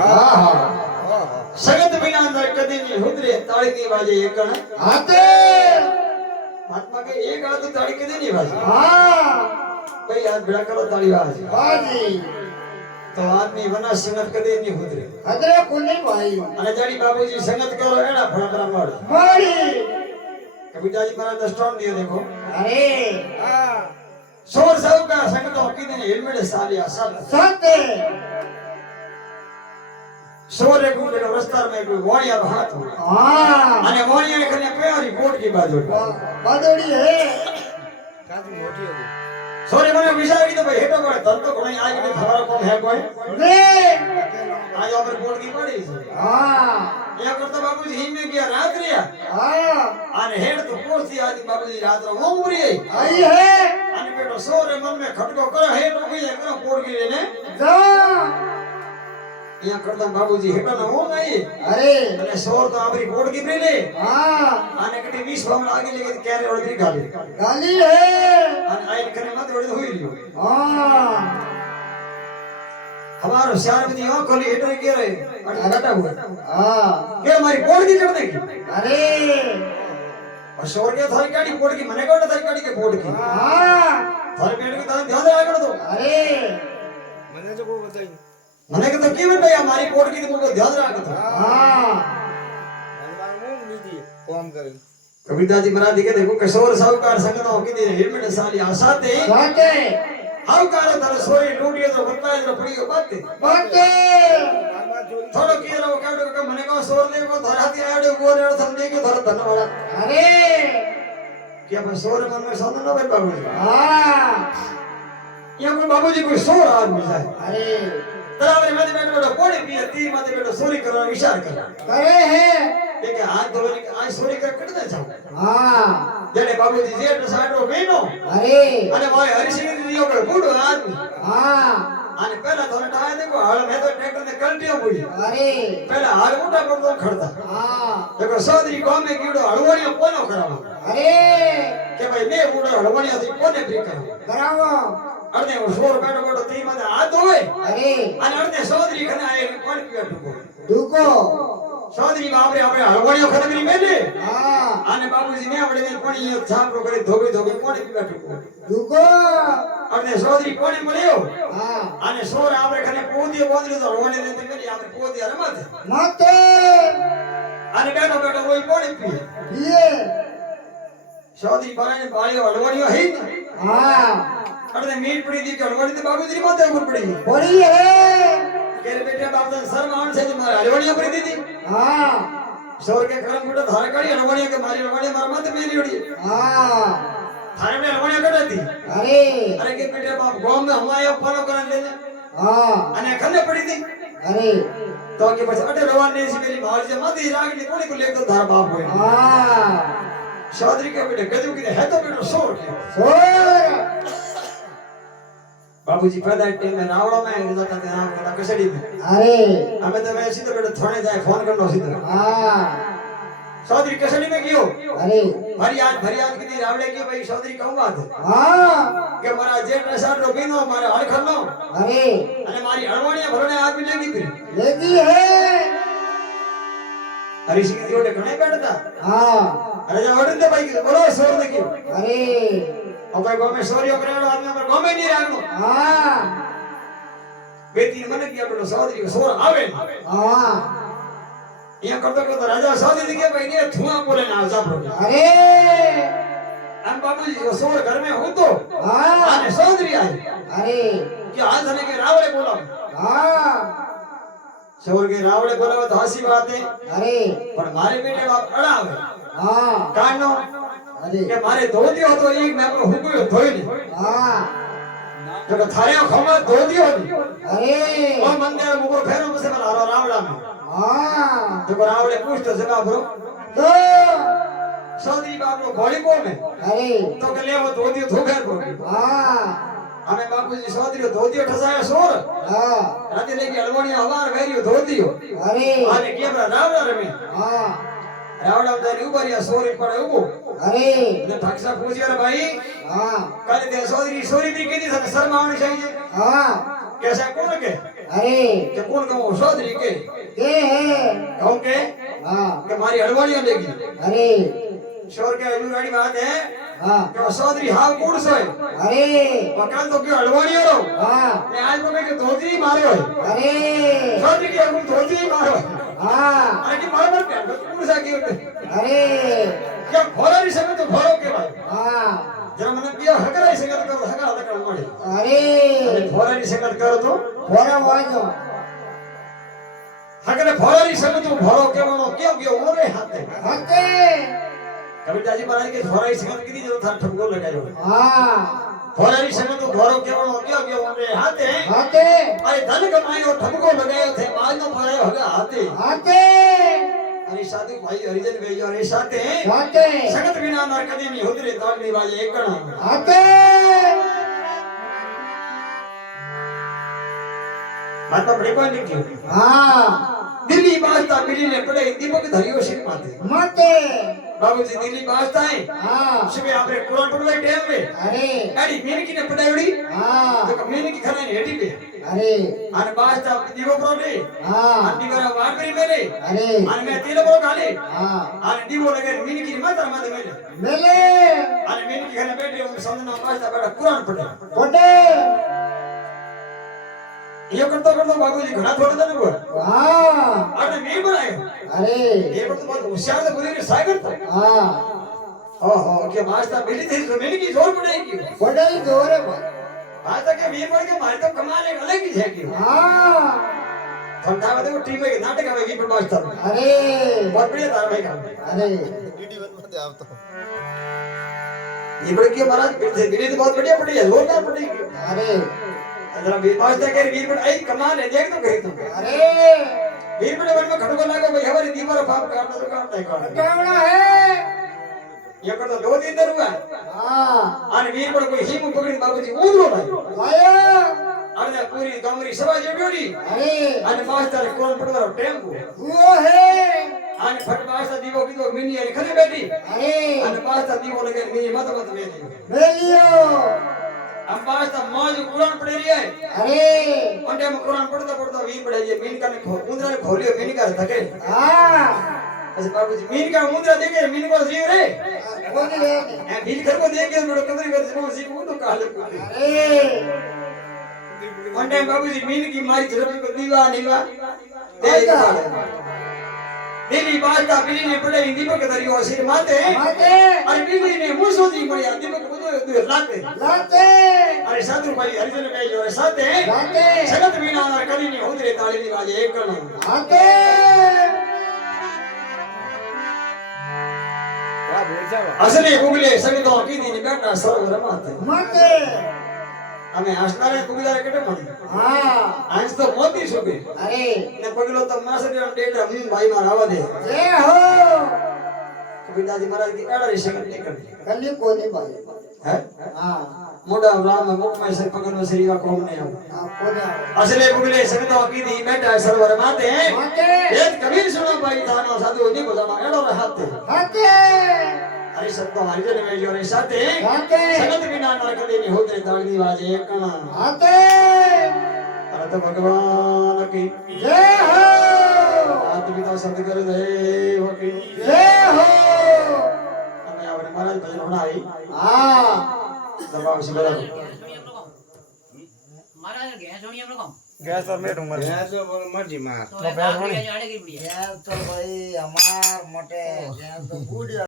હા હા સગત વિના અંદર કદી ની હુદરે તાળી ની વાજે એકણ હાતે આત્મા કે એક આળો તો તાળી કદી ની વાજે હા ભાઈ આ ભેળા કરો તાળી વાજે બાજી તો આદમી વના સંગત કદી ની હુદરે હદરે કોની ભાઈ અને જાડી બાબુજી સંગત કરો એના ફળફળા મળે મારી કવિતાજી મારા દસ્ટોન દિયો દેખો અરે હા સોર સાહેબ का संगत होकी ने हेलमेट सालिया सब સતે सोर एक ऊपर रस्ता में कोई वाणिया हाथ हो હા અને વાણિયા ને કને પેરી કોટ की बाजू બાદોડી હે કાજી મોટી હતી सोरे મને વિચાર કીધો ભાઈ હેટો કરે તન તો કોણી આજ કે ખબર કોમ હે કોઈ રે आज ओवर कोट की पड़ी છે હા ये करता बाबूजी हिम में गया रात रिया હા અને હેડ તો પોરથી આદી बाबूजी रात रो उमरी આઈ હે અને બેટો सोरे मन में खटको करे हेड उगी करे कोट की लेने જા यहाँ करता बाबूजी हेटो न हो नहीं અરે અને સોર તો આપરી કોટ की प्रेले હા આને કટી 20 ભાવ લાગી લેકે ક્યારે ઓળગરી ગાલી ગાલી હે અને આઈ કને મત ઓળી હોઈ રહ્યો હા हमारो शार में यो खोली हेटर के रे घाटा हुआ હા के हमारी कोड की कर देगी અરે और शोर के थारी गाड़ी कोड की मने कोड थारी गाड़ी के कोड की હા थारी पेट की ध्यान ध्यान रखा दो અરે મને તો કોઈ બતાઈ मने के तो कीमत भाई हमारी कोड की तुमको ध्यान रखा दो હા મને મૂંગ લીધી કોમ કરી कविता जी महाराज के देखो किशोर साहूकार संगत होकी दे हेलमेट साली आसाते સતે हाउकार तारे सोरी लूटिए तो बताए तो पड़ी बात બતે મારવા જોઈ थोड़ो की रो काडो का मने को सोर दे को धराती आडो गोरे समझे के धर धनवाड़ा અરે कि अपन सोर मन में सोन न भाई बाबूजी હા यहाँ कोई बाबूजी कोई सोर आदमी है અરે तरावरे माथे बेटो कोड़ी पिए तीर माथे बेटो सोरी करवा विचार कर કરે હે देखे हाथ धोरी आज सोरी कर कटने जाओ હા जड़े बाबूजी जेठ साडो बेनो અરે અને મારે હરિસિંહ દીયો को बूढ़ो आदमी હા અને પહેલા તો ટાય देखो हाल में तो ट्रैक्टर ने कल्टियो पड़ी અરે पहला हाल मोटा करतो खड़ता હા देखो सौदरी गांव में कीड़ो हलवाणियो कोनो करावा અરે के भाई मैं बूढ़ो हलवाणिया थी कोने फ्री करो કરાવો अरे वो सोर बैठो बैठो ती माथे हाथ धोवे અરે અને અડને સૌદરી કને આए कोण पिया ठुको દુકો સૌદરી બાપરે આપણે હલવાણિયો ખડબરી મેલે હા અને બાબુજી ને આપણે ને પાણી છાપરો કરી ધોબી ધોબી કોણી પીવા ठुको દુકો અને સૌદરી કોણી મળ્યો હા અને સોર આપણે ખને પોદીએ બોંદરી તો રોણે ને કરી આપણે પોદીએ રમત મતે અને બેઠો બેઠો કોઈ કોણી પીએ પીએ સૌદરી બાણે બાળીઓ હલવાણિયો હઈ ને હા અડને મીટ પડી દી કે હલવાણી તો બાબુજી માથે ઉપર પડી પડી હે કે બેટા બાપ તો શરમ આણ છે મારે હલવાણીઓ પડી દીધી હા સોર के करम फुटा धार काढ़ी हलवाणिया के मारी हलवाणिया मारा माथे मेरी उड़ी હા थारे में हलवाणिया कटा दी અરે अरे के बेटे बाप गांव में हमारे फॉलो करन लेने હા અને खन्ने पड़ी थी અરે तो के बस अटे रवान ने सी मेरी मार से माती रागनी कोनी को लेकर धार बाप हुए હા शादी के बेटे गजू की है तो बेटो सोर के સોર बाबूजी पैदा टाइम में रावड़ा में जाता थे नाम का कसड़ी में અરે हमें तो वैसे तो बेटो थोड़े जाए फोन करनो सीधे હા चौधरी कसड़ी में क्यों અરે भरियाद की थी रावड़े की भाई चौधरी कहूं बात હા कि हमारा जेठ रसाड रो बीनो हमारे हड़खन नो અરે અને મારી હળવાણીયા ભરણે આદમી લેગી ફરી લેગી હે હરીશ की जोड़े घणे बैठता હા अरे जा वडन दे भाई की बोलो सोर ने क्यों અરે अब भाई गांव में सोरियो करेड़ो आदमी हमर गांव में नहीं रहनो હા बेटी मन की अपनो सौदरी को सोर आवे હા यहाँ करतो करतो राजा सौदरी के भाई ने धुआं बोले ना जा प्रो અરે हम बाबूजी को सोर घर में हो तो હા आने सौदरी आई અરે कि आज ने के रावड़े बोला હા सोर के रावड़े बोला तो हंसी बात है અરે पर मारे बेटे बाप अड़ावे હા कानो અરે के मारे धोदियो तो एक मैं को हुकुयो धोई नहीं હા तो थारे खमा धोदियो नहीं અરે ओ मंदिर मुको फेरो में से बना रावड़ा में હા तो रावड़े पूछतो जगह ब्रो તો सौदरी बाप नो घोड़ी को में અરે तो के ले वो धोदियो धोकर को હા हमें बापूजी सौदरी धोदियो ठसाया सोर હા राते लेके हलवाणी हवार वेरियो धोदियो અરે आने केबरा रावड़ा रे में હા रावड़ा उधर उबरिया सोरी पड़े उबो અરે ने ठकसा पूछियो रे भाई હા काले दे सौदरी सोरी भी केदी शर्म आनी चाहिए હા कैसा कौन के अरे કે કોણ કહું સોદરી કે के है કહું કે हाँ મારી હળવાડીઓ લેગી अरे શોર કે હજુ ગાડી વાત હે हाँ કે સોદરી હાવ કુડ સોય अरे વકાલ તો કે હળવાડીઓ રો हाँ ને આજ તો કે ધોતી માર્યો अरे સોદરી કે હું ધોતી માર્યો हाँ અને કે બરાબર કે કુડ સા કે अरे કે ભોરાની સંગત તો ભોરો કહેવાય हाँ જરા મને કે હગરાઈ સંગત કરો હગરા લકડ મળે अरे અને ભોરાની સંગત કરો તો बोरा वाजो હગરે ભોરાની સંગત તો ભોરો કહેવાનો કેમ કે ઓરે હાથે हते કવિતાજી મહારાજ કે ભોરાની સંગત કીધી જો થાર ઠપકો લગાયો हाँ ભોરાની સંગત તો ભોરો કહેવાનો કેમ કે ઓરે હાથે हते અરે ધન કમાયો ઠપકો લગાયો છે બાજનો ભરાયો હગા હાથે हते અરે સાધુ ભાઈ હરિજન વેજો અરે સાથે हते સંગત વિના નર કદી ની હોદરે તાગની વાજે એકણ हते માતા બ્રેકો નીકળ્યો हाँ દિલ્હી બાજતા પીડીને પડે દીપક ધર્યો છે માથે मते બાબુજી દિલ્હી બાજતા હે हाँ શિવે આપણે કુરાન પડવાય ટાઈમ મે अरे ગાડી મેનકીને પડાવડી हाँ તો મેનકી ખરાની હેટી બે अरे અને બાજતા દીવો પ્રોડે हाँ અને દીવારા વાટ કરી મેલે अरे અને મે તેલ બરો ગાલે हाँ અને દીવો લગે મેનકી માતા માથે મેલે मेले અને મેનકી ખરા બેઠે હું સમજના બાજતા બડા કુરાન પડે बोटे ये करता करता बाबूजी घड़ा थोड़ा था ना वो हाँ आपने मीर बनाए अरे ये तो बहुत होशियार से बोले कि सागर था हाँ ओहो के मास्टर मिली थी तो मिली की जोर पड़ेगी बोटे ही जोरे पर आज तक के मीर बन के मारे तो कमाल एक अलग ही है कि हाँ ठंडा में देखो टीम में नाटक में वीर मास्टर अरे बहुत बढ़िया धारावाहिक काम अरे ये बड़े क्यों महाराज धीरे धीरे बहुत बढ़िया पड़ी है जोरदार पड़ेगी अरे जरा वीर मास्टर के वीर बन आई कमाल है देख तो कहीं तो अरे वीर बड़े बन में खड़को लगा भाई हमारी दीवार फाप करना तो काम नहीं करना कौन है ये कर तो 2 दिन दर हुआ हाँ અને વીર પણ કોઈ હિમ પકડી બાબુજી ઊંધો લાગ્યો लाया અને પૂરી ગામરી સભા જોડી अरे અને માસ્ટર કોણ પડવાનો ટેમ્પો वो है અને ફટ માસ્ટર દીવો કીધો મિની અને ખરે બેઠી अरे અને માસ્ટર દીવો લગે મિની મત મત બેઠી मेलियो આ માસ્ટર મોજ કુરાન પડી રહી है अरे ઓંડે માં કુરાન પડતા પડતા વીર પડે છે મીન કાને ઉંદરાને ખોલ્યો મીન કા થકે हाँ પછી બાબુજી મીન કા ઉંદરા દેખે મીન કો જીવ રે बोली है એ મીન ખરકો દેખે બડો કદરી કરે નો જીવ ઉડો કાલે अरे ઓંડે બાબુજી મીન की मारी झड़प को दीवा नीवा दे दिल्ली बाजता बिली ने पड़े दीपक धरियो सिर माथे माते अरे बिली ने मुसोदी पड़िया दीपक बुदो लाते लाते अरे साधु भाई हरिजन भाई जो साथे लाते जगत बिना न कदी ने उतरे ताली नी वाजे एक कण आते વાહ ભેર જાવ असली गुगले संगतो कीदी ने बैठा सर्व रमाते माते हमें हसनारे गुगला केटे पण हाँ आज तो मोती सुबे अरे ने पगलो तो मासरे डेटा भाई मार आवा दे जय हो कबीरदास महाराज की एड़ा रे संगत निकल कली को नहीं भाई है हाँ मोड़ा राम मुख में से पगलो श्रीवा को ने आपको जाओ असली गुगले संगतो कीदी बैठा सर्व रमाते माते एक कबीर सुनो भाई थानो साधु नी को जाना एड़ो रहते आते हरि संतो हरिजन में जो रे साथे आते संगत बिना न कदी नी होते ताली वाजे एक कण आते अरत भगवान की जय हो आत पिता सतगुरु देव की जय हो हमें अपने महाराज भजन होना आई हाँ दरबार से बड़ा महाराज गैस होनी हम लोग ગેસ પર મેટ ઉમર ગેસ પર મરજી માર तो आड़े गिर पड़ी है तो भाई हमार मोटे तो